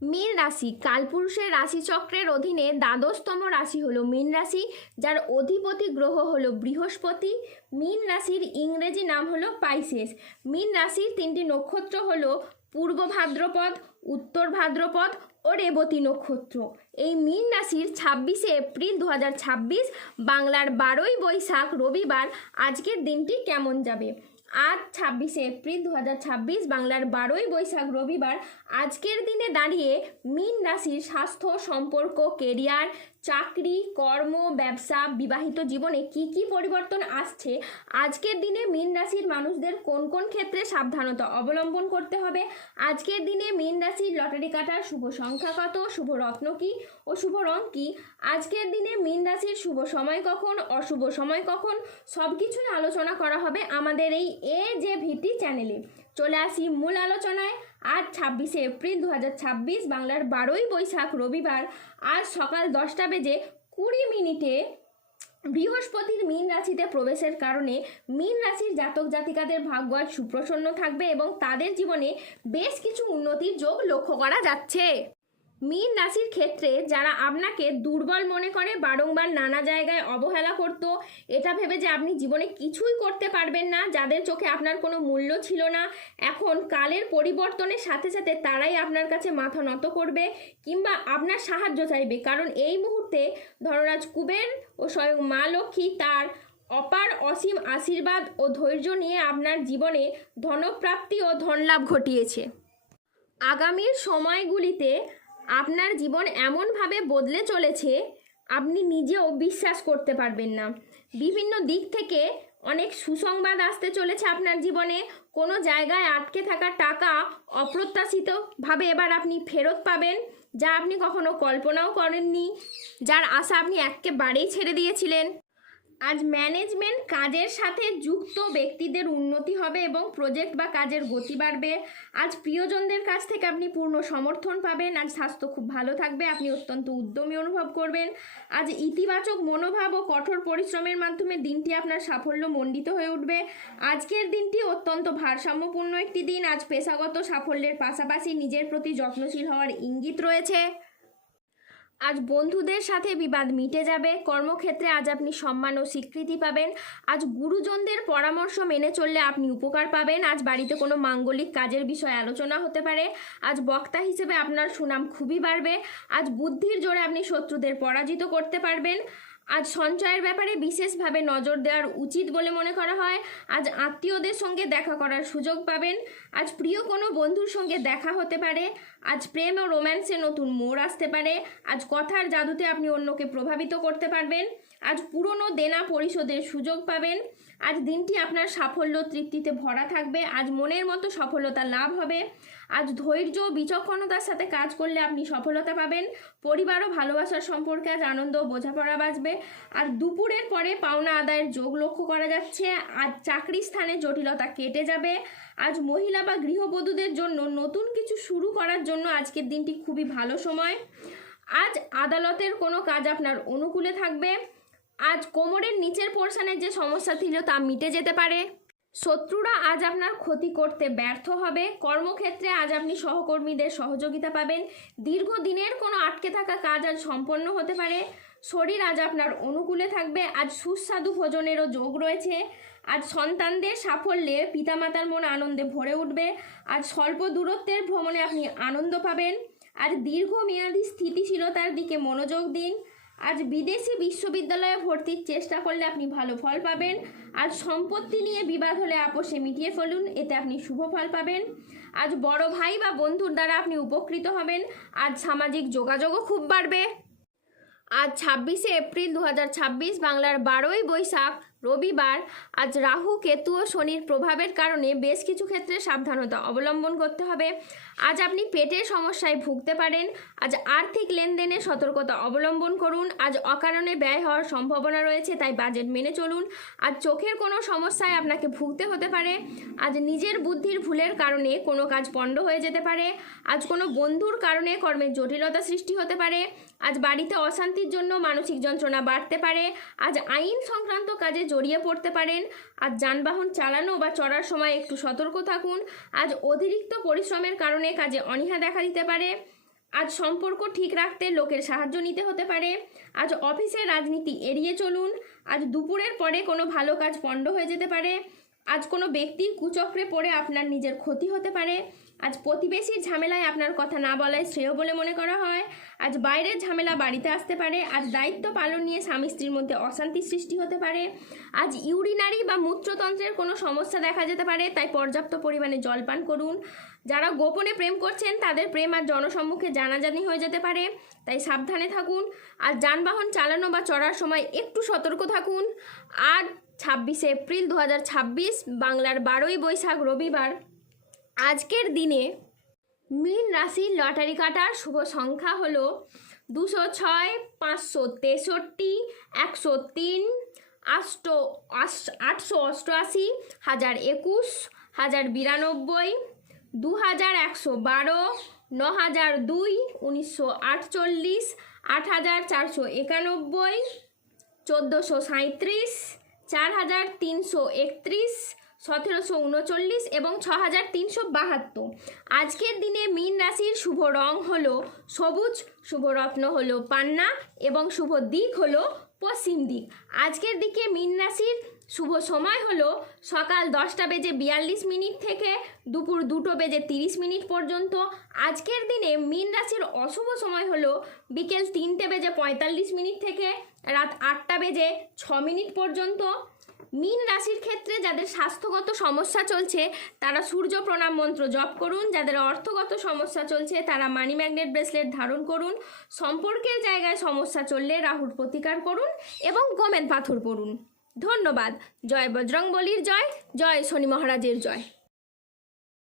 মীন রাশি কালপুরুষের রাশিচক্রের অধীনে দ্বাদশতম রাশি হলো মীন রাশি, যার অধিপতি গ্রহ হলো বৃহস্পতি। মীন রাশির ইংরেজি নাম হলো পাইসেস। মীন রাশির তিনটি নক্ষত্র হলো পূর্ব ভাদ্রপদ, উত্তর ভাদ্রপদ ও রেবতী নক্ষত্র। এই মীন রাশির 26শে এপ্রিল 2026 বাংলার 12ই বৈশাখ রবিবার আজকের দিনটি কেমন যাবে। আজ 26শে এপ্রিল 2026 বাংলার 12ই বৈশাখ রবিবার আজকের দিনে দাঁড়িয়ে মীন রাশির স্বাস্থ্য, সম্পর্ক, কেরিয়ার, চাকরি, কর্ম, ব্যবসা, বিবাহিত জীবনে কি কি পরিবর্তন আসছে, আজকের দিনে মীন রাশির মানুষদের কোন কোন ক্ষেত্রে সাবধানতা অবলম্বন করতে হবে, আজকের দিনে মীন রাশির লটারি কাটার শুভ সংখ্যা কত, শুভ রত্ন কি ও শুভ রং কি, আজকের দিনে মীন রাশির শুভ সময় কখন, অশুভ সময় কখন, সব কিছুই আলোচনা করা হবে আমাদের এই AJVT চ্যানেলে। চলে আসি মূল আলোচনায়। আজ 26শে এপ্রিল 2026 বাংলার 12ই বৈশাখ রবিবার আজ সকাল 10:20 বৃহস্পতির মীন রাশিতে প্রবেশের কারণে মীন রাশির জাতক জাতিকাদের ভাগ্য আজ সুপ্রসন্ন থাকবে এবং তাদের জীবনে বেশ কিছু উন্নতির যোগ লক্ষ্য করা যাচ্ছে। মীন রাশির ক্ষেত্রে যারা আপনাকে দুর্বল মনে করে, বারংবার নানা জায়গায় অবহেলা করত, এটা ভেবে যে আপনি জীবনে কিছুই করতে পারবেন না, যাদের চোখে আপনার কোনো মূল্য ছিল না, এখন কালের পরিবর্তনের সাথে সাথে তারাই আপনার কাছে মাথা নত করবে কিংবা আপনার সাহায্য চাইবে। কারণ এই মুহূর্তে ধনরাজ কুবের ও স্বয়ং মা লক্ষ্মী তার অপার অসীম আশীর্বাদ ও ধৈর্য নিয়ে আপনার জীবনে ধনপ্রাপ্তি ও ধনলাভ ঘটিয়েছে। আগামীর সময়গুলিতে আপনার জীবন এমনভাবে বদলে চলেছে আপনি নিজেও বিশ্বাস করতে পারবেন না। বিভিন্ন দিক থেকে অনেক সুসংবাদ আসতে চলেছে আপনার জীবনে। কোনো জায়গায় আটকে থাকা টাকা অপ্রত্যাশিতভাবে এবার আপনি ফেরত পাবেন, যা আপনি কখনো কল্পনাও করেননি, যার আশা আপনি একেবারেই ছেড়ে দিয়েছিলেন। আজ ম্যানেজমেন্ট কাজের সাথে যুক্ত ব্যক্তিদের উন্নতি হবে এবং প্রজেক্ট বা কাজের গতি বাড়বে। আজ প্রিয়জনদের কাছ থেকে আপনি পূর্ণ সমর্থন পাবেন। আজ স্বাস্থ্য খুব ভালো থাকবে, আপনি অত্যন্ত উদ্যমী অনুভব করবেন। আজ ইতিবাচক মনোভাব ও কঠোর পরিশ্রমের মাধ্যমে দিনটি আপনার সাফল্য মণ্ডিত হয়ে উঠবে। আজকের দিনটি অত্যন্ত ভারসাম্যপূর্ণ একটি দিন। আজ পেশাগত সাফল্যের পাশাপাশি নিজের প্রতি যত্নশীল হওয়ার ইঙ্গিত রয়েছে। আজ বন্ধুদের সাথে বিবাদ মিটে যাবে। কর্মক্ষেত্রে আজ আপনি সম্মান ও স্বীকৃতি পাবেন। আজ গুরুজনদের পরামর্শ মেনে চললে আপনি উপকার পাবেন। আজ বাড়িতে কোনো মাঙ্গলিক কাজের বিষয়ে আলোচনা হতে পারে। আজ বক্তা হিসেবে আপনার সুনাম খুবই বাড়বে। আজ বুদ্ধির জোরে আপনি শত্রুদের পরাজিত করতে পারবেন। আজ সঞ্চয়ের ব্যাপারে বিশেষভাবে নজর দেওয়ার উচিত বলে মনে করা হয়। আজ আত্মীয়দের সঙ্গে দেখা করার সুযোগ পাবেন। আজ প্রিয় কোনো বন্ধুর সঙ্গে দেখা হতে পারে। আজ প্রেম ও রোম্যান্সে নতুন মোড় আসতে পারে। আজ কথার জাদুতে আপনি অন্যকে প্রভাবিত করতে পারবেন। আজ পুরনো দেনা পরিশোধের সুযোগ পাবেন। আজ দিনটি আপনার সাফল্য তৃপ্তিতে ভরা থাকবে। আজ মনের মতো সফলতা লাভ হবে। আজ ধৈর্য ও বিচক্ষণতার সাথে কাজ করলে আপনি সফলতা পাবেন। পরিবার ও ভালোবাসার সম্পর্কে আজ আনন্দ ও বোঝাপড়া বাঁচবে। আর দুপুরের পরে পাওনা আদায়ের যোগ লক্ষ্য করা যাচ্ছে। আজ চাকরি স্থানে জটিলতা কেটে যাবে। আজ মহিলা বা গৃহবধূদের জন্য নতুন কিছু শুরু করার জন্য আজকের দিনটি খুবই ভালো সময়। আজ আদালতের কোনো কাজ আপনার অনুকূলে থাকবে। আজ কোমরের নিচের পোর্শনে যে সমস্যা ছিল তা মিটে যেতে পারে। শত্রুরা আজ আপনার ক্ষতি করতে ব্যর্থ হবে। কর্মক্ষেত্রে আজ আপনি সহকর্মীদের সহযোগিতা পাবেন। দীর্ঘদিনের কোনো আটকে থাকা কাজ আজ সম্পন্ন হতে পারে। শরীর আজ আপনার অনুকূলে থাকবে। আজ সুস্বাদু ভোজনেরও যোগ রয়েছে। আজ সন্তানদের সাফল্যে পিতামাতার মন আনন্দে ভরে উঠবে। আজ স্বল্প দূরত্বের ভ্রমণে আপনি আনন্দ পাবেন। আর দীর্ঘমেয়াদী স্থিতিশীলতার দিকে মনোযোগ দিন। আজ বিদেশি বিশ্ববিদ্যালয়ে ভর্তির চেষ্টা করলে আপনি ভালো ফল পাবেন। আজ সম্পত্তি নিয়ে বিবাদ হলে আপোষে মিটিয়ে ফেলুন, এতে আপনি শুভ ফল পাবেন। আজ বড় ভাই বা বন্ধুর দ্বারা আপনি উপকৃত হবেন। আজ সামাজিক যোগাযোগও খুব বাড়বে। আজ 26শে এপ্রিল 2026 বাংলার 12ই বৈশাখ রবিবার আজ রাহু, কেতু ও শনির প্রভাবের কারণে বেশ কিছু ক্ষেত্রে সাবধানতা অবলম্বন করতে হবে। আজ আপনি পেটের সমস্যায় ভুগতে পারেন। আজ আর্থিক লেনদেনে সতর্কতা অবলম্বন করুন। আজ অকারণে ব্যয় হওয়ার সম্ভাবনা রয়েছে, তাই বাজেট মেনে চলুন। আজ চোখের কোনো সমস্যায় আপনাকে ভুগতে হতে পারে। আজ নিজের বুদ্ধির ভুলের কারণে কোনো কাজ পণ্ড হয়ে যেতে পারে। আজ কোনো বন্ধুর কারণে কর্মের জটিলতা সৃষ্টি হতে পারে। আজ বাড়িতে অশান্তির জন্য মানসিক যন্ত্রণা বাড়তে পারে। আজ আইন সংক্রান্ত কাজে জড়িয়ে পড়তে পারেন। আজ যানবাহন চালানো বা চড়ার সময় একটু সতর্ক থাকুন। আজ অতিরিক্ত পরিশ্রমের কারণে কাজে অনীহা দেখা দিতে পারে। আজ সম্পর্ক ঠিক রাখতে লোকের সাহায্য নিতে হতে পারে। আজ অফিসের রাজনীতি এড়িয়ে চলুন। আজ দুপুরের পরে কোনো ভালো কাজ পণ্ড হয়ে যেতে পারে। আজ কোনো ব্যক্তির কুচক্রে পড়ে আপনার নিজের ক্ষতি হতে পারে। আজ প্রতিবেশীর ঝামেলায় আপনার কথা না বলাই শ্রেয় বলে মনে করা হয়। আজ বাইরের ঝামেলা বাড়িতে আসতে পারে। আজ দায়িত্ব পালন নিয়ে স্বামী স্ত্রীর মধ্যে অশান্তি সৃষ্টি হতে পারে। আজ ইউরিনারি বা মূত্রতন্ত্রের কোনো সমস্যা দেখা যেতে পারে, তাই পর্যাপ্ত পরিমাণে জল পান করুন। যারা গোপনে প্রেম করছেন তাদের প্রেম আর জনসম্মুখে জানাজানি হয়ে যেতে পারে, তাই সাবধানে থাকুন। আর যানবাহন চালানো বা চড়ার সময় একটু সতর্ক থাকুন। আর 26শে এপ্রিল 2026 বাংলার 12ই বৈশাখ রবিবার। আজকের দিনে মীন রাশির লটারি কাটার শুভ সংখ্যা হলো 206, 563, 103, 888, 1021, 1092, 2112, 9002, 1948, 8491, 1437, 4331, 1739 এবং 6372। আজকের দিনে মীন রাশির শুভ রং হলো সবুজ, শুভ রত্ন হলো পান্না এবং শুভ দিক হলো পশ্চিম দিক। আজকের দিকে মীন রাশির শুভ সময় হলো সকাল 10:42 থেকে দুপুর 2:30 পর্যন্ত। আজকের দিনে মীন রাশির অশুভ সময় হলো বিকেল 3:45 থেকে রাত 8:06 পর্যন্ত। মীন রাশির ক্ষেত্রে যাদের স্বাস্থ্যগত সমস্যা চলছে তারা সূর্য প্রণাম মন্ত্র জপ করুন। যাদের অর্থগত সমস্যা চলছে তারা মানি ম্যাগনেট ব্রেসলেট ধারণ করুন। সম্পর্কের জায়গায় সমস্যা চললে রাহুর প্রতিকার করুন এবং গমেন পাথর পড়ুন। ধন্যবাদ। জয় বজরংবলীর জয়, জয় শনি মহারাজের জয়।